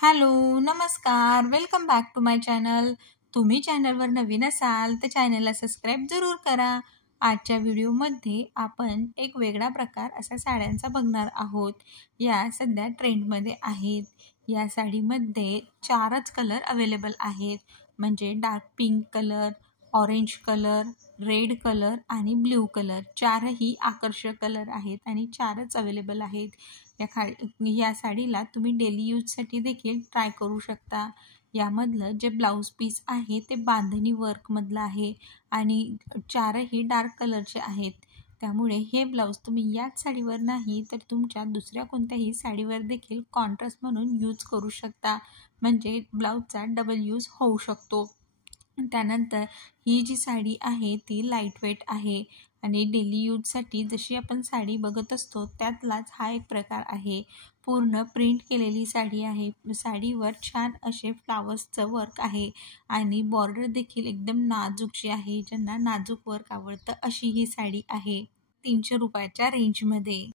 Hello, नमस्कार. Welcome back to my channel. तुम्ही चॅनलवर नवीन असाल तर चॅनलला सबस्क्राईब जरूर करा. आजच्या व्हिडिओमध्ये आपण एक वेगळा प्रकार अशा साड्यांचा बघणार आहोत. या सध्या ट्रेंडमध्ये आहेत. या साडीमध्ये 4च कलर अवेलेबल आहेत. म्हणजे dark pink colour, orange colour, red colour आणि ब्ल्यू कलर. 4ही आकर्षक कलर आहेत आणि 4च अवेलेबल आहेत. या साडीला तुम्ही डेली यूजसाठी देखील ट्राय करू शकता. यामधलं जे ब्लाऊज पीस आहे ते बांधणी वर्कमधलं आहे आणि 4ही डार्क कलरचे आहेत. त्यामुळे हे ब्लाऊज तुम्ही याच साडीवर नाही तर तुमच्या दुसऱ्या कोणत्याही साडीवर देखील कॉन्ट्रास्ट म्हणून यूज करू शकता. म्हणजे ब्लाऊजचा डबल यूज होऊ शकतो. त्यानंतर ही जी साडी आहे ती लाईटवेट आहे आणि डेली यूजसाठी जशी आपण साडी बघत असतो त्यातलाच हा एक प्रकार आहे. पूर्ण प्रिंट केलेली साडी आहे. साडीवर छान असे फ्लावर्सचं वर्क आहे आणि बॉर्डर देखील एकदम नाजूकशी आहे. ज्यांना नाजूक वर्क आवडतं अशी ही साडी आहे. 300 रुपयाच्या रेंजमध्ये.